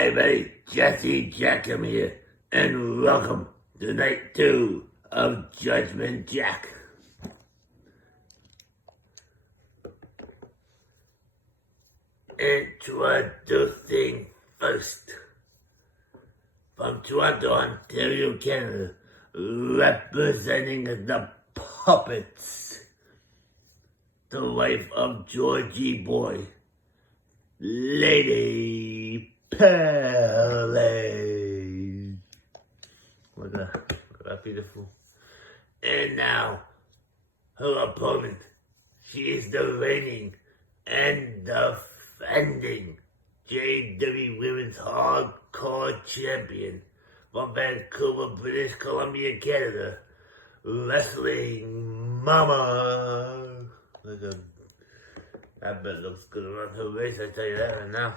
Hi everybody, Jesse Jackhammer here, and welcome to night 2 of Judgment Jack. Introducing first, from Toronto, Ontario, Canada, representing the puppets, the wife of Georgie Boy, Lady Pele. Look at that beautiful. And now, her opponent. She is the reigning and defending JWE Women's Hardcore Champion from Vancouver, British Columbia, Canada, Wrestling Mama. Look at that bet looks good around her waist, I tell you that right now.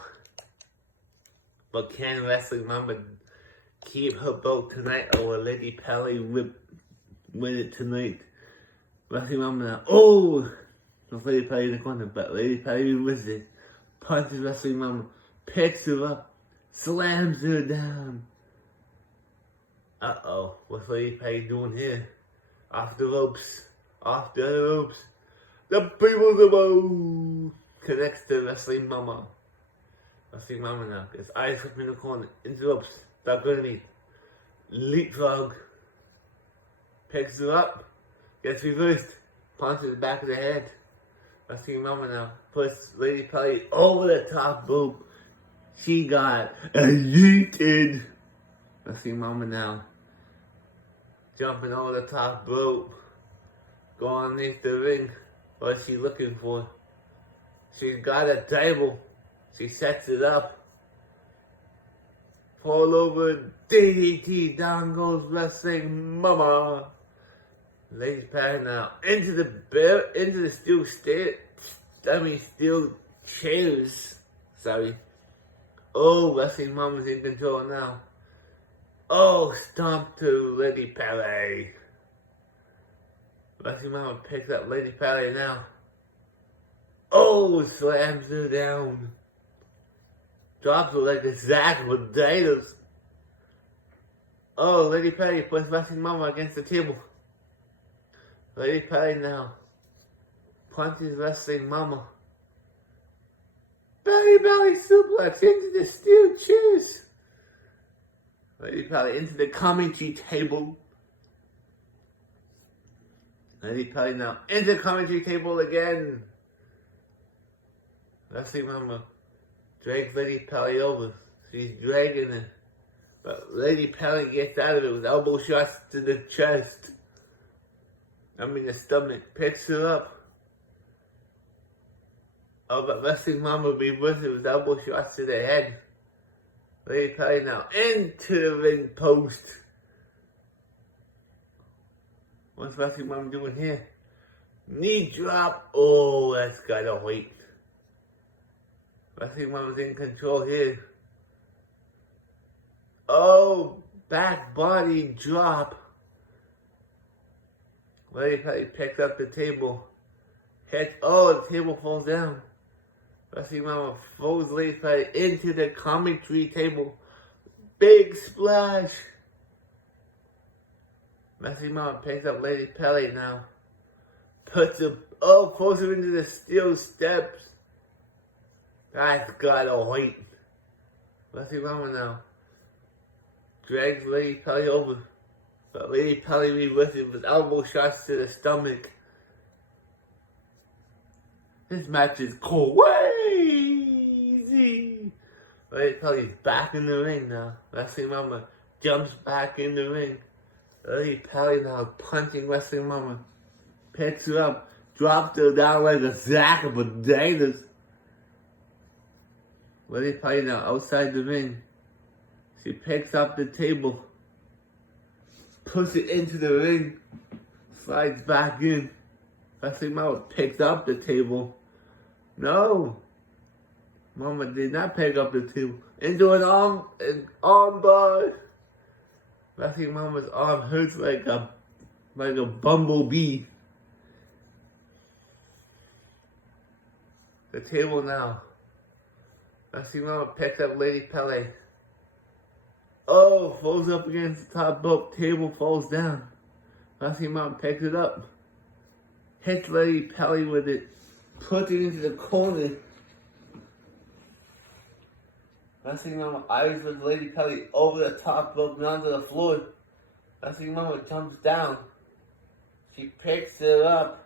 But can Wrestling Mama keep her belt tonight, or will Lady Pele win it tonight? Wrestling Mama now. Oh! With Lady Pele in the corner, but Lady Pele wins it. Punches Wrestling Mama, picks her up, slams her down. Uh-oh, what's Lady Pele doing here? Off the ropes, off the other ropes. The People's Elbow connects to Wrestling Mama. Wrestling Mama now gets eyes up in the corner, interrupts, back underneath. Leapfrog. Picks her up, gets reversed, punches the back of the head. Wrestling Mama now puts Lady Pele over the top rope. She got yeeted. Wrestling Mama now jumping over the top rope, going underneath the ring. What's she looking for? She's got a table. She sets it up. Fall over, DDT, down goes Wrestling Mama. Lady Pele now into the steel chairs. Sorry. Oh, Wrestling Mama's in control now. Oh, stomp to Lady Pele. Wrestling Mama picks up Lady Pele now. Oh, slams her down. Drops her like a sack of potatoes. Oh, Lady Pele puts Wrestling Mama against the table. Lady Pele now punches Wrestling Mama. Belly suplex into the steel chairs. Lady Pele into the commentary table. Lady Pele now into the commentary table again. Wrestling Mama drags Lady Pele over. She's dragging her. But Lady Pele gets out of it with elbow shots to the chest. The stomach. Picks her up. Oh, but Wrestling Mama reverses with elbow shots to the head. Lady Pele now into the ring post. What's Wrestling Mama doing here? Knee drop. Oh, that's gotta wait. Wrestling Mama's in control here. Oh, back body drop. Lady Pele picks up the table. Oh, the table falls down. Wrestling Mama throws Lady Pele into the commentary table. Big splash. Wrestling Mama picks up Lady Pele now. Throws her into the steel steps. That's gotta wait. Wrestling Mama now drags Lady Pele over. But Lady Pele reverses with elbow shots to the stomach. This match is crazy. Lady Pele's back in the ring now. Wrestling Mama jumps back in the ring. Lady Pele now punching Wrestling Mama. Picks her up, drops her down like a sack of potatoes. Lady Pele now outside the ring. She picks up the table. Puts it into the ring. Slides back in. Wrestling Mama picks up the table. No. Mama did not pick up the table. Into an arm bar. Wrestling Mama's arm hurts like a bumblebee. The table now. Wrestling Mama picks up Lady Pele. Oh, falls up against the top rope. Table falls down. Wrestling Mama picks it up. Hits Lady Pelly with it. Puts it into the corner. Wrestling Mama eyes with Lady Pelly over the top rope and onto the floor. Wrestling Mama jumps down. She picks it up.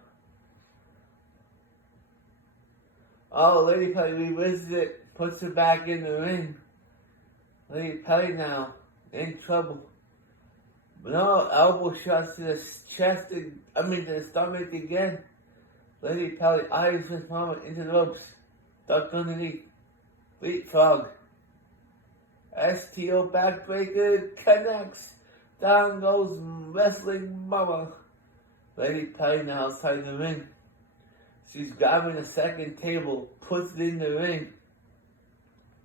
Oh, Lady Pelly reverses it. Puts it back in the ring. Lady Pelly now in trouble. No, elbow shots to the chest, to the stomach again. Lady Pelly eyes with Mama into the ropes. Ducked underneath. Leapfrog. STO backbreaker connects. Down goes Wrestling Mama. Lady Pelly now outside the ring. She's grabbing a second table, puts it in the ring.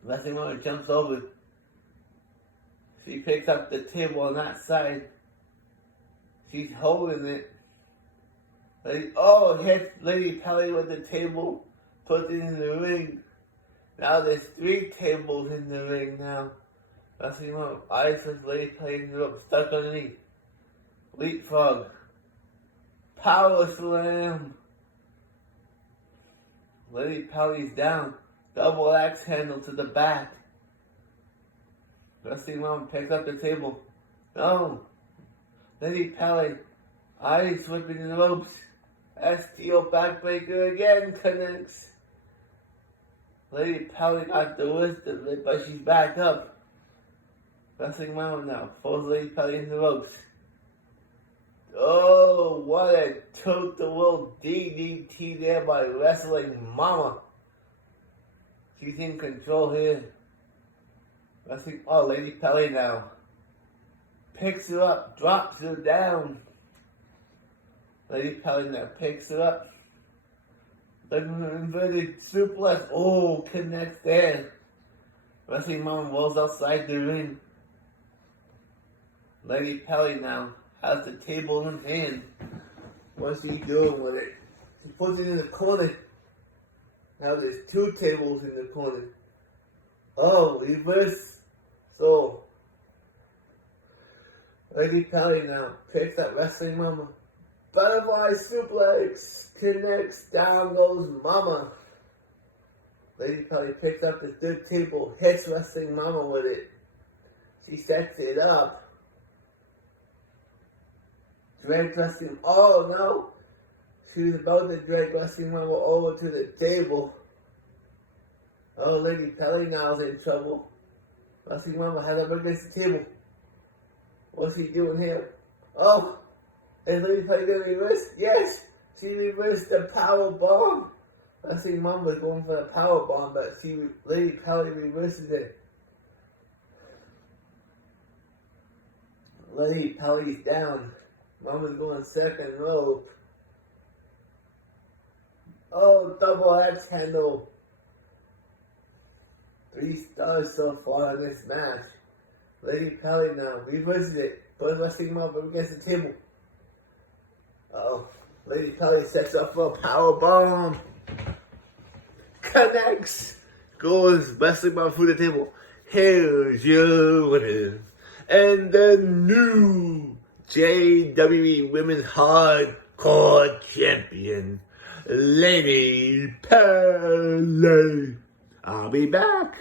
Wrestling Mama jumps over. She picks up the table on that side. She's holding it. Hits Lady Pelly with the table, puts it in the ring. Now there's 3 tables in the ring now. Wrestling Mama eyes with Lady Pelly in the rope, stuck underneath. Leapfrog. Power slam. Lady Pelly's down. Double axe handle to the back. Wrestling Mama picks up the table. No. Lady Pelly. Eyes whipping in the ropes. STO backbreaker again connects. Lady Pelly got the worst of it, but she's back up. Wrestling Mama now throws Lady Pelly in the ropes. Oh, what a tilt-the-world DDT there by Wrestling Mama. She's in control here. Lady Pelly now. Picks her up, drops her down. Lady Pelly now picks her up. Inverted suplex. Oh, connects there. Wrestling Mama rolls outside the ring. Lady Pelly now has the table in hand. What's she doing with it? She puts it in the corner. Now there's 2 tables in the corner. Oh, reverse. So, Lady Pelly now picks up Wrestling Mama. Butterfly suplex connects. Down goes Mama. Lady Pelly picks up the 3rd table, hits Wrestling Mama with it. She sets it up. Drag Wrestling. Oh no! She was about to drag Wrestling Mama over to the table. Oh, Lady Pelly now is in trouble. Wrestling Mama has up against the table. What's he doing here? Oh! Is Lady Pelly gonna reverse? Yes! She reversed the power bomb. Wrestling Mama was going for the power bomb, but Lady Pelly reverses it. Lady Pelly's down. Mama's going second rope. Oh, double axe handle. 3 stars so far in this match. Lady Pelly now reverses it. Puts Wrestling Mama up against the table. Lady Pelly sets up for a power bomb. Connects. Goes Wrestling Mama through the table. Here's your winner. And the new JWE Women's Hardcore Champion, Lady Pelly. I'll be back.